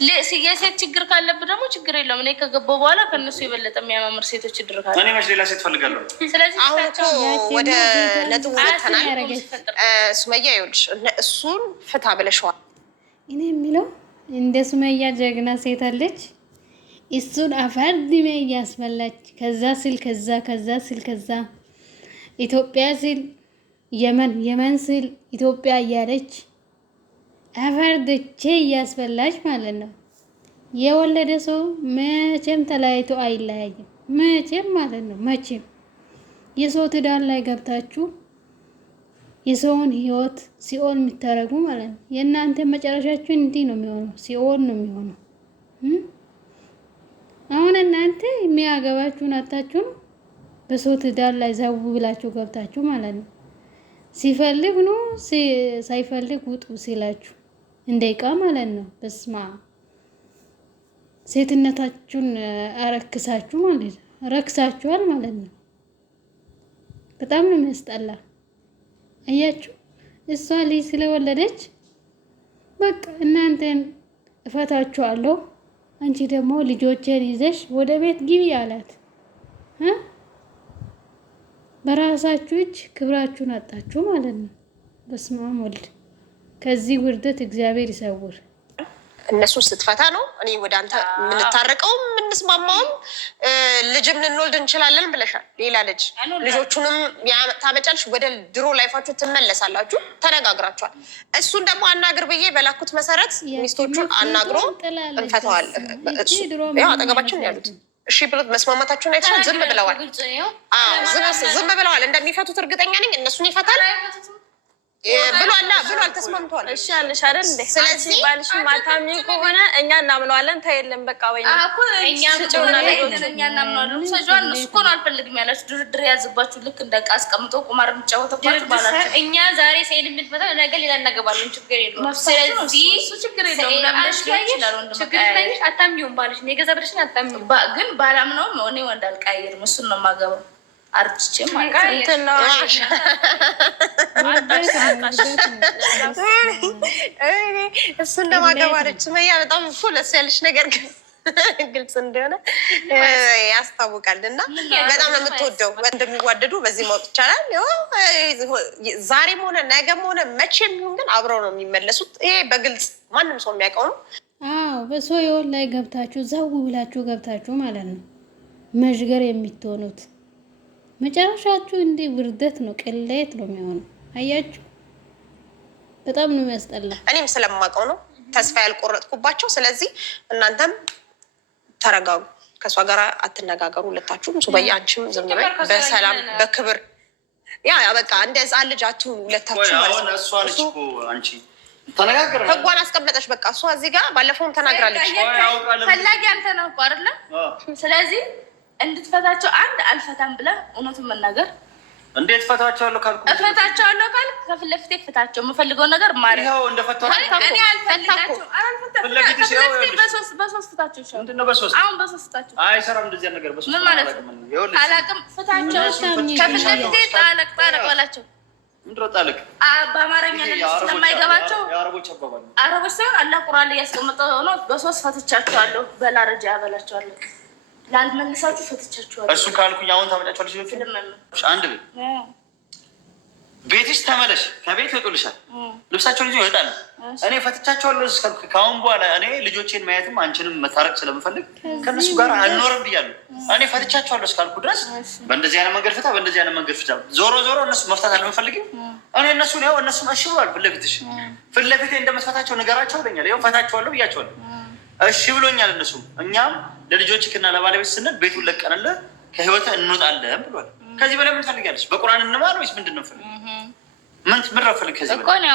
የሴት ችግር ካለብህ ደግሞ ችግር የለውም። እኔ ከገባሁ በኋላ ከእነሱ የበለጠ የሚያማምር ሴቶች ችግር ካለ እኔ መች ሌላ ሴት ፈልጋለሁ። ስለዚህ አሁን እኮ ወደ ነጥቡ ወተናል። ሱመያ ይኸውልሽ እሱን ፍታ ብለሽዋል። እኔ የሚለው እንደ ሱመያ ጀግና ሴት አለች። እሱን አፈር ድሜ እያስበላች ከዛ ሲል ከዛ ሲል ከዛ ኢትዮጵያ ሲል የመን ሲል ኢትዮጵያ እያለች አፈር ድቼ እያስበላች ማለት ነው። የወለደ ሰው መቼም ተለያይቶ አይለያይም። መቼም ማለት ነው። መቼም የሰው ትዳር ላይ ገብታችሁ የሰውን ህይወት ሲኦል የምታረጉ ማለት ነው። የእናንተ መጨረሻችሁ እንዲህ ነው የሚሆነው፣ ሲኦል ነው የሚሆነው። አሁን እናንተ የሚያገባችሁን አታችሁ ነው በሰው ትዳር ላይ ዘው ብላችሁ ገብታችሁ ማለት ነው። ሲፈልግ ነው ሳይፈልግ ውጡ ሲላችሁ እንደይቃ ማለት ነው። በስማ ሴትነታችሁን አረክሳችሁ ማለት ነው። ረክሳችኋል ማለት ነው። በጣም ነው የሚያስጠላ። አያችሁ እሷ ልጅ ስለወለደች በቃ እናንተን እፈታችኋለሁ፣ አንቺ ደግሞ ልጆቼን ይዘሽ ወደ ቤት ግቢ አላት። በራሳችሁ እጅ ክብራችሁን አጣችሁ ማለት ነው። በስመ አብ ወልድ። ከዚህ ውርደት እግዚአብሔር ይሰውር። እነሱ ስትፈታ ነው እኔ ወደ አንተ የምንታረቀውም የምንስማማውም። ልጅም ልንወልድ እንችላለን ብለሻል። ሌላ ልጆቹንም ታመጫልሽ፣ ወደ ድሮ ላይፋችሁ ትመለሳላችሁ። ተነጋግራችኋል። እሱን ደግሞ አናግር ብዬ በላኩት መሰረት ሚስቶቹን አናግሮ እንፈተዋለን። ያው አጠገባችን ያሉት እሺ ብሎ መስማማታችሁን አይተሻል። ዝም ብለዋል። ዝም ብለዋል። እንደሚፈቱት እርግጠኛ ነኝ። እነሱን ይፈታል ብሏል። ተስማምተዋል። እሺ አለሽ አይደል እንዴ? ስለዚህ ባልሽ ማታሚ ከሆነ እኛ እናምነዋለን። ታየለም በቃ ወይ እኛ እናምነዋለን። ሰጇን እሱ እኮ ነው አልፈልግም ያላችሁ። ድርድር ያዝባችሁ ልክ እንደ ዕቃ አስቀምጦ ቁማር የምትጫወተባችሁ ባላችሁ። እኛ ዛሬ ሰይድ የምትመጣ ነገ ሌላ እናገባለን። ችግር የለውም። ስለዚህ እሱ ችግር የለውም። ለምንሽ ይችላል ወንድም ችግር ላይ አታሚውም ባልሽ ነው የገዛ ብለሽ አታሚውም። ግን ባላምነውም እኔ ወንድ አልቀያየርም። እሱን ነው የማገባው። አርጅቼ ማለት ነው። እሱን ለማገባረች ሱመያ በጣም ፉለስ ያለች ነገር ግን ግልጽ እንደሆነ ያስታውቃል። እና በጣም ነው የምትወደው። እንደሚዋደዱ በዚህ ማወቅ ይቻላል። ዛሬም ሆነ ነገም ሆነ መቼም ይሁን ግን አብረው ነው የሚመለሱት። ይሄ በግልጽ ማንም ሰው የሚያውቀው ነው። አዎ በሰው ህይወት ላይ ገብታችሁ ዘው ብላችሁ ገብታችሁ ማለት ነው መዥገር የምትሆኑት መጨረሻችሁ እንደ ውርደት ነው፣ ቅሌት ነው የሚሆነው። አያችሁ በጣም ነው የሚያስጠላ። እኔም ስለማውቀው ነው ተስፋ ያልቆረጥኩባቸው። ስለዚህ እናንተም ተረጋጉ፣ ከሷ ጋር አትነጋገሩ ሁለታችሁም። ሱመያ አንቺም ዝም በይ በሰላም በክብር ያ በቃ እንደዛ ልጅ አትሁኑ ሁለታችሁ ማለት ነው። እሷ ልጅ እኮ አንቺ ተነጋገረ ህጓን አስቀመጠች። በቃ እሷ እዚህ ጋር ባለፈውም ተናግራለች። ፈላጊ አንተ ነው እኮ አይደለ? ስለዚህ እንድትፈታቸው አንድ አልፈታም ብለህ እውነቱን መናገር። እንዴት ፈታቸዋለሁ ካልኩ እፈታቸዋለሁ ካልክ ከፊት ለፊቴ ፍታቸው። የምፈልገው ነገር ማለት ነው። እንደፈታቸው እኔ አልፈልጋቸው በሶስት ፍታቸው ይሻላል። ምንድን ነው በሶስት? አሁን በሶስት ፍታቸው አይሰራም። እንደዚህ ነገር በሶስት ምን ማለት ነው? አላውቅም። ፍታቸው። ከፊት ለፊቴ ጣለቅ በላቸው። ምንድን ነው ጣለቅ? በአማርኛ ስለማይገባቸው የአረቦች አባባል አረቦች ሳይሆን አላህ ቁርአን ላይ ያስቀመጠው ነው። በሶስት ፈትቻቸዋለሁ። በላረጃ ያበላቸዋለሁ። ላልመልሳችሁ ፈትቻችኋለሁ። እሱ ካልኩኝ አሁን ታመጫቸዋለሽ። አንድ ቤትሽ ተመለሽ፣ ከቤት ይወጡልሻል፣ ልብሳቸውን ይዞ ይወጣል። እኔ ፈትቻቸዋለሁ እስካልኩ ከአሁን በኋላ እኔ ልጆቼን ማየትም አንቺንም መታረቅ ስለምፈልግ ከእነሱ ጋር አልኖርም ብያለሁ። እኔ ፈትቻቸዋለሁ እስካልኩ ድረስ በእንደዚህ አይነት መንገድ ፍታ፣ በእንደዚህ አይነት መንገድ ፍታ። ዞሮ እነሱ መፍታት አልመፈልግም። እኔ እነሱን ያው እነሱም እሺ ብሏል። ፊት ለፊቴ እንደመስፈታቸው ነገራቸው ይለኛል። ያው ፈታቸዋለሁ ብያቸዋለሁ። እሺ ብሎኛል። እነሱም እኛም ለልጆችክና ለባለቤት ስንል ቤቱን ለቀንልህ ከህይወት እንወጣለን ብሏል። ከዚህ በላይ ምን ትፈልጊያለሽ? በቁርአን እንማር ወይስ ምንድን ነው ፈልግ? ምን ረፈልግ ከዚህ በላይ